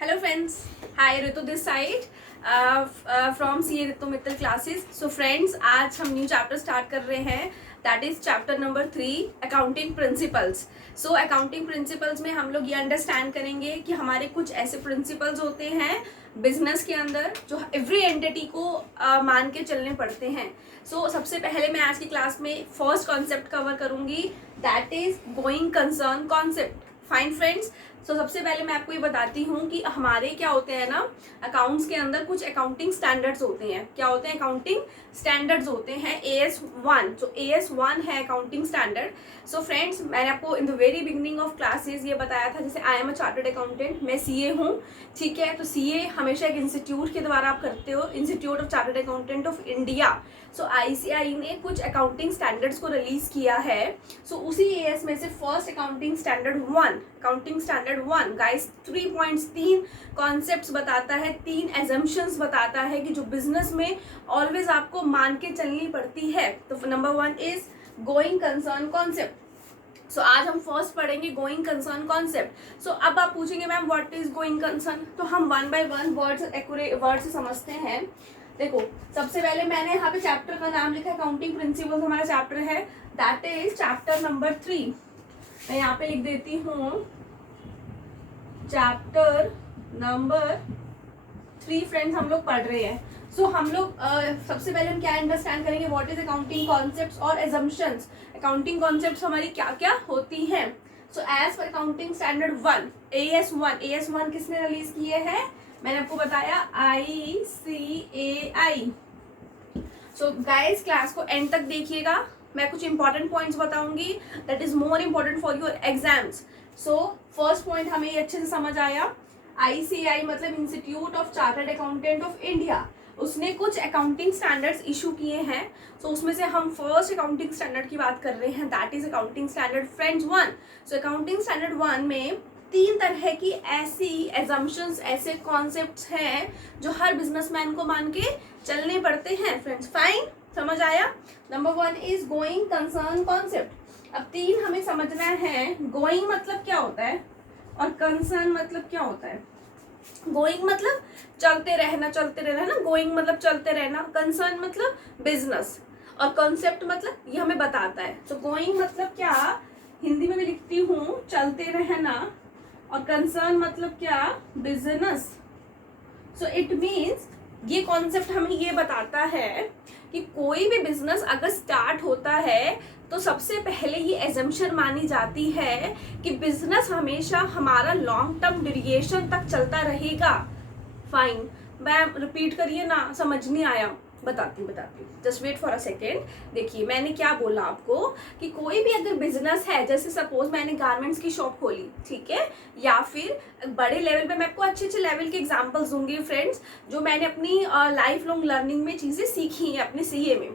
Hello friends, hi Ritu this side from CA Ritu Mittal classes. So friends, आज हम new chapter start कर रहे हैं that is chapter number 3 accounting principles. So accounting principles में हम लोग ये अंडरस्टैंड करेंगे कि हमारे कुछ ऐसे प्रिंसिपल्स होते हैं बिजनेस के अंदर जो एवरी एंटिटी को मान के चलने पड़ते हैं. सो सबसे पहले मैं आज की क्लास में फर्स्ट कॉन्सेप्ट कवर करूंगी that is going concern concept. Fine friends, so सबसे पहले मैं आपको ये बताती हूँ कि हमारे क्या होते हैं ना, अकाउंट्स के अंदर कुछ अकाउंटिंग स्टैंडर्ड्स होते हैं. क्या होते हैं? अकाउंटिंग स्टैंडर्ड्स होते हैं AS1. जो AS1 है अकाउंटिंग स्टैंडर्ड. सो फ्रेंड्स, मैंने आपको in the very beginning of classes ये बताया था, जैसे I am a chartered accountant, मैं CA हूँ. ठीक है, तो CA हमेशा एक इंस्टीट्यूट के द्वारा आप करते हो, institute of chartered accountant of India. So ICAI ने कुछ अकाउंटिंग स्टैंडर्ड्स को रिलीज किया है. सो उसी AS में से first accounting standard 1 guys 3 points, 3 concepts बताता है, 3 एजम्पशंस बताता है कि जो बिजनेस में ऑलवेज आपको मान के चलनी पड़ती है. तो number 1 is going concern concept. So आज हम फर्स्ट पढ़ेंगे गोइंग कंसर्न कॉन्सेप्ट. सो अब आप पूछेंगे ma'am what is going concern, तो हम वन बाय वन वर्ड से समझते हैं. देखो, सबसे पहले मैंने यहाँ पे चैप्टर का नाम लिखा है अकाउंटिंग प्रिंसिपल्स, हमारा चैप्टर है, दैट इज चैप्टर नंबर 3. मैं यहाँ पे लिख देती हूँ चैप्टर नंबर 3. फ्रेंड्स, हम लोग पढ़ रहे हैं. सो हम लोग सबसे पहले हम क्या अंडरस्टैंड करेंगे, व्हाट इज अकाउंटिंग कॉन्सेप्ट्स और एजम्पशंस. अकाउंटिंग कॉन्सेप्ट्स हमारी क्या क्या होती हैं. So as per accounting standard 1 AS1 किसने रिलीज किए हैं? मैंने आपको बताया ICAI. सो गाइस, क्लास को एंड तक देखिएगा, मैं कुछ इंपॉर्टेंट पॉइंट्स बताऊंगी that is more important for your exams. So first point हमें ये अच्छे से समझ आया. ICAI मतलब institute of chartered accountant of India, उसने कुछ अकाउंटिंग स्टैंडर्ड्स इशू किए हैं. सो उसमें से हम फर्स्ट अकाउंटिंग स्टैंडर्ड की बात कर रहे हैं, that is accounting standard friends 1. So accounting standard 1 में 3 तरह की ऐसी एजम्पशंस, ऐसे कॉन्सेप्ट्स हैं जो हर बिजनेसमैन को मान के चलने पड़ते हैं. फ्रेंड्स, फाइन, समझ आया. Number 1 is going concern concept. अब 3 हमें समझना है. गोइंग मतलब क्या होता है और कंसर्न मतलब क्या होता है. गोइंग मतलब चलते रहना ना, गोइंग मतलब चलते रहना. कंसर्न मतलब बिजनेस, और कॉन्सेप्ट मतलब ये हमें बताता है. तो गोइंग मतलब क्या, हिंदी में भी लिखती हूँ चलते रहना, और कंसर्न मतलब क्या, बिजनेस. सो इट मीन्स ये कॉन्सेप्ट हमें ये बताता है कि कोई भी बिजनेस अगर स्टार्ट होता है तो सबसे पहले ये एजम्पशन मानी जाती है कि बिजनेस हमेशा हमारा लॉन्ग टर्म ड्यूरेशन तक चलता रहेगा. फाइन मैम, रिपीट करिए ना, समझ नहीं आया. बताती हूँ just wait for a second. देखिए, मैंने क्या बोला आपको कि कोई भी अगर बिजनेस है, जैसे सपोज मैंने गारमेंट्स की शॉप खोली, ठीक है, या फिर बड़े लेवल पे, मैं आपको अच्छे अच्छे लेवल के एग्जांपल्स दूंगी फ्रेंड्स, जो मैंने अपनी लाइफ लॉन्ग लर्निंग में चीज़ें सीखी हैं अपने CA में.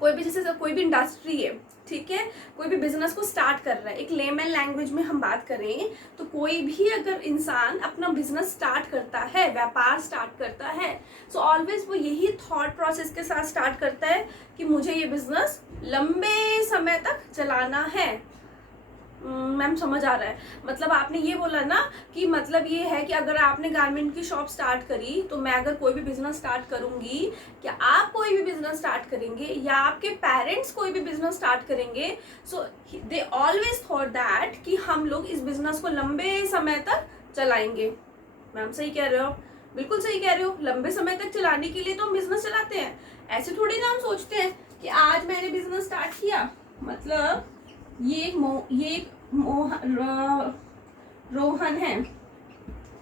कोई भी, जैसे कोई भी इंडस्ट्री है, ठीक है, कोई भी बिजनेस को स्टार्ट कर रहा है, एक लेमन लैंग्वेज में हम बात करें तो कोई भी अगर इंसान अपना बिजनेस स्टार्ट करता है, व्यापार स्टार्ट करता है, सो ऑलवेज वो यही थॉट प्रोसेस के साथ स्टार्ट करता है कि मुझे ये बिजनेस लंबे समय तक चलाना है. मैम, समझ आ रहा है? मतलब आपने ये बोला ना कि मतलब ये है कि अगर आपने गारमेंट की शॉप स्टार्ट करी, तो मैं अगर कोई भी बिजनेस स्टार्ट करूंगी, क्या आप कोई भी बिजनेस स्टार्ट करेंगे या आपके पेरेंट्स कोई भी बिजनेस स्टार्ट करेंगे, सो दे ऑलवेज थॉट दैट कि हम लोग इस बिजनेस को लंबे समय तक चलाएंगे. मैम, सही कह रहे हो, बिल्कुल सही कह रहे हो. लंबे समय तक चलाने के लिए तो हम बिजनेस चलाते हैं. ऐसे थोड़ी ना हम सोचते हैं कि आज मैंने बिजनेस स्टार्ट किया, मतलब ये रोहन है,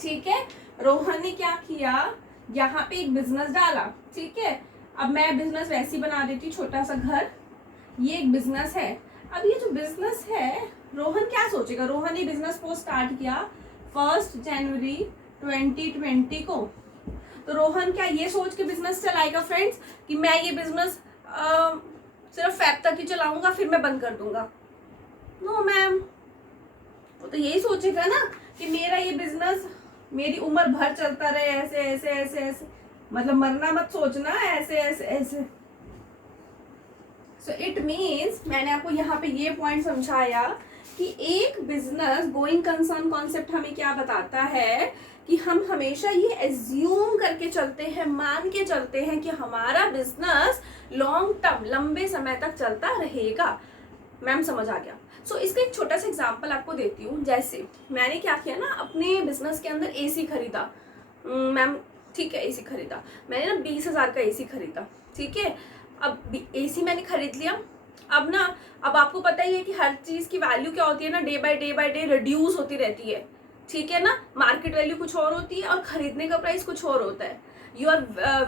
ठीक है, रोहन ने क्या किया, यहाँ पे एक बिजनेस डाला, ठीक है. अब मैं बिजनेस वैसी बना देती हूँ, छोटा सा घर, ये एक बिजनेस है. अब ये जो बिजनेस है, रोहन क्या सोचेगा, रोहन ने बिजनेस को स्टार्ट किया 1 जनवरी 2020 को. तो रोहन क्या ये सोच के बिजनेस चलाएगा फ्रेंड्स कि मैं ये बिजनेस सिर्फ फेब तक ही चलाऊंगा, फिर मैं बंद कर दूंगा? नो मैम, वो तो यही सोचेगा ना कि मेरा ये बिजनेस मेरी उम्र भर चलता रहे, ऐसे ऐसे ऐसे ऐसे, मतलब मरना मत सोचना, ऐसे ऐसे ऐसे. सो इट मीन्स मैंने आपको यहाँ पे ये पॉइंट समझाया कि एक बिजनेस गोइंग कंसर्न कॉन्सेप्ट हमें क्या बताता है कि हम हमेशा ये एज्यूम करके चलते हैं, मान के चलते हैं कि हमारा बिजनेस लॉन्ग टर्म, लंबे समय तक चलता रहेगा। मैम समझ आ गया। सो इसका एक छोटा सा एग्जांपल आपको देती हूँ। जैसे मैंने क्या किया ना, अपने बिजनेस के अंदर एसी खरीदा। मैम ठीक है, एसी खरीदा मैंने ना 20,000 का एसी खरीदा, ठीक है। अब एसी मैंने खरीद लिया। अब आपको पता ही है कि हर चीज़ की वैल्यू क्या होती है ना, डे बाय डे रिड्यूस होती रहती है, ठीक है ना। मार्केट वैल्यू कुछ और होती है और खरीदने का प्राइस कुछ और होता है। You are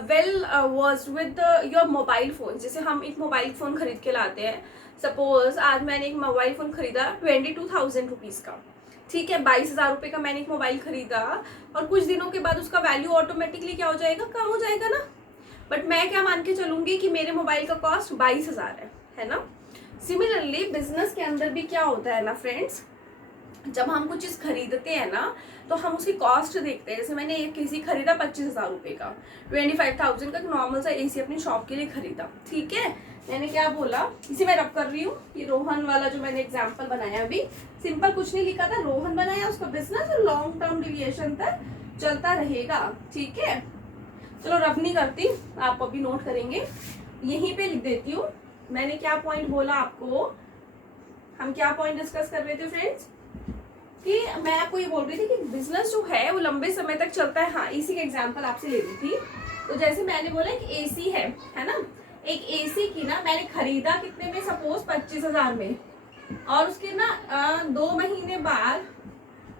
well versed with your mobile phone. जैसे हम एक मोबाइल फ़ोन खरीद के लाते हैं, सपोज आज मैंने एक मोबाइल फ़ोन खरीदा 22,000 रुपीज़ का, ठीक है। 22,000 रुपये का मैंने एक मोबाइल खरीदा और कुछ दिनों के बाद उसका वैल्यू ऑटोमेटिकली क्या हो जाएगा, कम हो जाएगा ना। बट मैं क्या मान के चलूंगी कि मेरे मोबाइल का कॉस्ट 22,000 है ना। सिमिलरली बिजनेस के अंदर भी क्या होता है ना फ्रेंड्स, जब हम कुछ चीज़ खरीदते हैं ना तो हम उसकी कॉस्ट देखते हैं। जैसे मैंने एक एसी खरीदा 25,000 रुपये का, 25,000 का नॉर्मल सा एसी अपनी शॉप के लिए खरीदा, ठीक है। मैंने क्या बोला, इसे मैं रब कर रही हूँ, ये रोहन वाला जो मैंने एग्जाम्पल बनाया अभी, सिंपल कुछ नहीं लिखा था, रोहन बनाया उसका बिजनेस और लॉन्ग टर्म डिविएशन तक चलता रहेगा, ठीक है। चलो रब नहीं करती, आप अभी नोट करेंगे, यहीं पे लिख देती हूँ। मैंने क्या पॉइंट बोला आपको, हम क्या पॉइंट डिस्कस कर रहे थे फ्रेंड्स, कि मैं आपको ये बोल रही थी कि बिजनेस जो है वो लंबे समय तक चलता है। हाँ, इसी का एग्जांपल आपसे ले रही थी। तो जैसे मैंने बोला एक एसी है ना, एक एसी की ना मैंने खरीदा कितने में, सपोज 25,000 में, और उसके ना 2 महीने बाद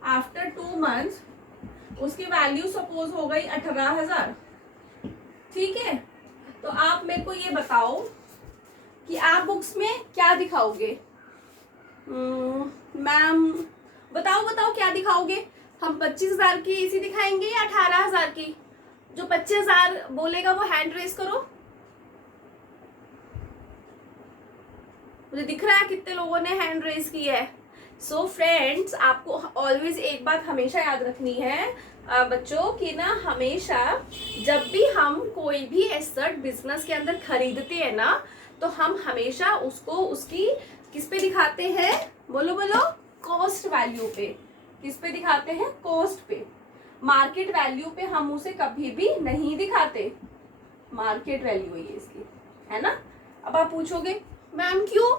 आफ्टर 2 मंथ्स उसकी वैल्यू सपोज हो गई 18,000, ठीक है। तो आप मेरे को ये बताओ कि आप बुक्स में क्या दिखाओगे। मैम बताओ क्या दिखाओगे, हम 25,000 की एसी दिखाएंगे या 18,000 की। जो 25,000 बोलेगा वो हैंड रेस करो, मुझे दिख रहा है कितने लोगों ने हैंड रेस की है। सो फ्रेंड्स, आपको ऑलवेज एक बात हमेशा याद रखनी है बच्चों कि ना, हमेशा जब भी हम कोई भी एसेट बिजनेस के अंदर खरीदते हैं ना, तो हम हमेशा उसको उसकी किस पे दिखाते हैं, बोलो कॉस्ट वैल्यू पे। किस पे दिखाते हैं, कॉस्ट पे। मार्केट वैल्यू पे हम उसे कभी भी नहीं दिखाते, मार्केट वैल्यू है ये इसकी, है ना। अब आप पूछोगे मैम क्यों,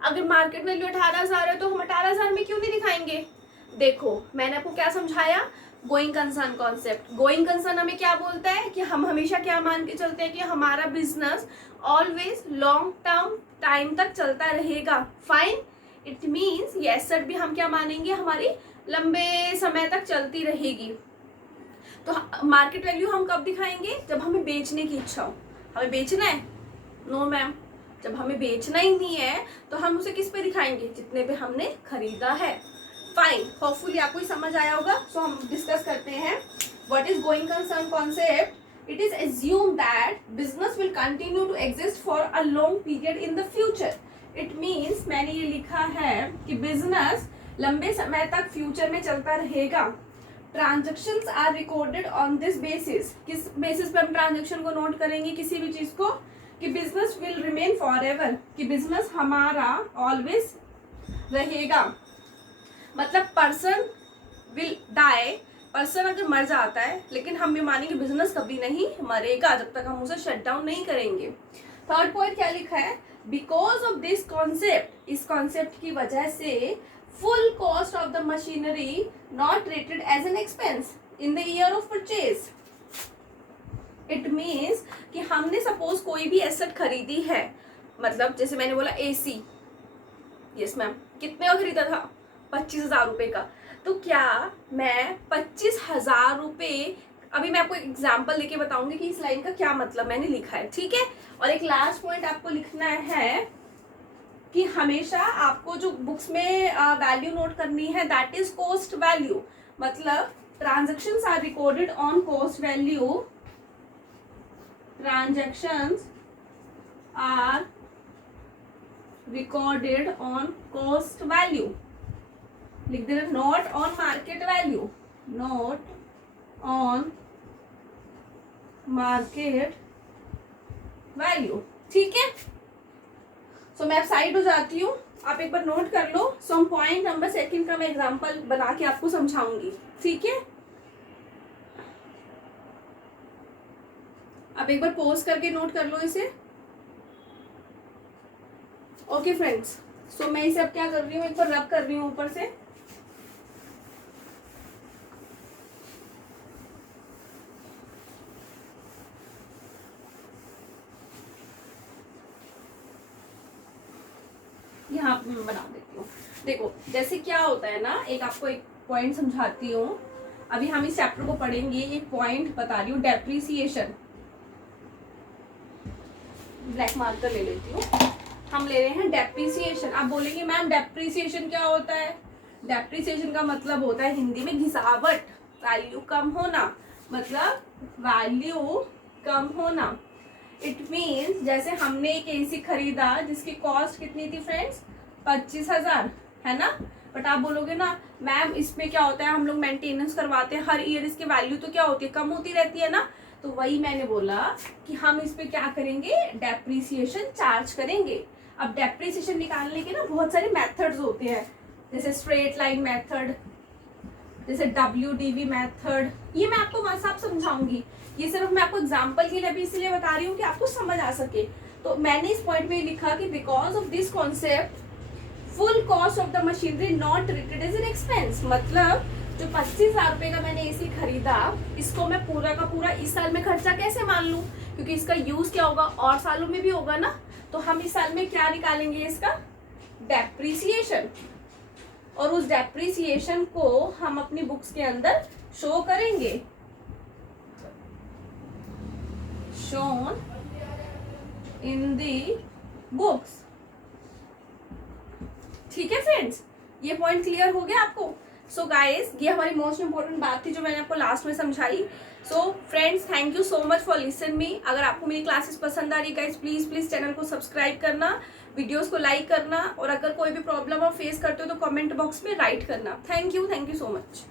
अगर मार्केट वैल्यू 18,000 है तो हम 18,000 में क्यों नहीं दिखाएंगे। देखो मैंने आपको क्या समझाया, going concern concept. Going concern हमें क्या बोलता है कि हम हमेशा क्या मान के चलते हैं कि हमारा business always long term time तक चलता रहेगा। फाइन, इट मीन्स ये एसेट भी हम क्या मानेंगे, हमारी लंबे समय तक चलती रहेगी। तो मार्केट वैल्यू हम कब दिखाएंगे, जब हमें बेचने की इच्छा हो। हमें बेचना है, नो मैम, जब हमें बेचना ही नहीं है तो हम उसे किस पे दिखाएंगे, जितने पे हमने खरीदा है। फाइन, होपफुली आपको समझ आया होगा। सो हम डिस्कस करते हैं what is going concern concept. It is assume that business will continue to exist for a long period in the future. It means मैंने ये लिखा है कि बिजनेस लंबे समय तक फ्यूचर में चलता रहेगा। Transactions are recorded on this basis. किस बेसिस पे हम ट्रांजेक्शन को नोट करेंगे, किसी भी चीज को, कि business will remain for ever, कि बिजनेस हमारा ऑलवेज रहेगा। मतलब पर्सन विल डाई, पर्सन अगर मर जाता है, लेकिन हम ये मानेंगे बिजनेस कभी नहीं मरेगा जब तक हम उसे शट डाउन नहीं करेंगे। थर्ड पॉइंट क्या लिखा है, बिकॉज ऑफ दिस कॉन्सेप्ट, इस कॉन्सेप्ट की वजह से full cost of the machinery not treated as an expense in the year of purchase. It means कि हमने सपोज कोई भी एसेट खरीदी है, मतलब जैसे मैंने बोला एसी, यस मैम, कितने का खरीदा था, 25,000 रुपये का। तो क्या मैं 25,000 रुपये, अभी मैं आपको एग्जाम्पल देके बताऊंगी कि इस लाइन का क्या मतलब मैंने लिखा है, ठीक है। और एक लास्ट पॉइंट आपको लिखना है कि हमेशा आपको जो बुक्स में वैल्यू नोट करनी है, दैट इज कॉस्ट वैल्यू। मतलब transactions are recorded on cost value, transactions are recorded on cost value, लिख देना, not on market value, not on market value, ठीक है। सो मैं साइड हो जाती हूँ, आप एक बार नोट कर लो। सो पॉइंट नंबर 2 का मैं एग्जांपल बना के आपको समझाऊंगी, ठीक है। आप एक बार पॉज करके नोट कर लो इसे। ओके फ्रेंड्स, सो मैं इसे अब क्या कर रही हूँ, एक बार रब कर रही हूँ ऊपर से। यहाँ पे मैं बना देती हूँ। देखो जैसे क्या होता है ना, एक आपको एक पॉइंट समझाती हूँ। अभी हम इस चैप्टर को पढ़ेंगे, एक पॉइंट बता रही हूँ, डेप्रिसिएशन। ब्लैक मार्कर ले लेती हूँ। हम ले रहे हैं डेप्रिसिएशन। आप बोलेंगे मैम डेप्रिसिएशन क्या होता है? डेप्रिसिएशन का मतलब होता है हिंदी में घिसावट, वैल्यू कम होना, मतलब वैल्यू कम होना। इट मीन्स जैसे हमने एक एसी खरीदा जिसकी कॉस्ट कितनी थी फ्रेंड्स, 25,000, है ना। बट आप बोलोगे ना मैम इसमें क्या होता है, हम लोग मेंटेनेंस करवाते हैं हर ईयर, इसकी वैल्यू तो क्या होती है, कम होती रहती है ना। तो वही मैंने बोला कि हम इस पे क्या करेंगे, डेप्रिसिएशन चार्ज करेंगे। अब डेप्रिसिएशन निकालने के ना बहुत सारे मेथड्स होते हैं, जैसे स्ट्रेट लाइन मेथड, जैसे WDV मेथड। ये मैं आपको सब समझाऊंगी, ये सिर्फ मैं आपको एग्जांपल के लिए अभी इसीलिए बता रही हूँ कि आपको समझ आ सके। तो मैंने इस पॉइंट में लिखा कि because of this concept full cost of the machinery not treated as an expense. मतलब जो 25,000 रुपए का मैंने एसी खरीदा, इसको मैं पूरा का पूरा इस साल में खर्चा कैसे मान लूं, क्योंकि इसका यूज क्या होगा और सालों में भी होगा ना। तो हम इस साल में क्या निकालेंगे, इसका डेप्रिसिएशन, और उस डेप्रिसिएशन को हम अपनी बुक्स के अंदर शो करेंगे, शोन इन दी बुक्स। ठीक है फ्रेंड्स, ये पॉइंट क्लियर हो गया आपको। सो गाइस, ये हमारी मोस्ट इंपॉर्टेंट बात थी जो मैंने आपको लास्ट में समझाई। So friends, thank you so much for listen me. अगर आपको मेरी क्लासेस पसंद आ रही है गाइस, प्लीज प्लीज चैनल को सब्सक्राइब करना, वीडियोस को लाइक करना, और अगर कोई भी प्रॉब्लम आप फेस करते हो तो कमेंट बॉक्स में राइट करना। Thank you so much.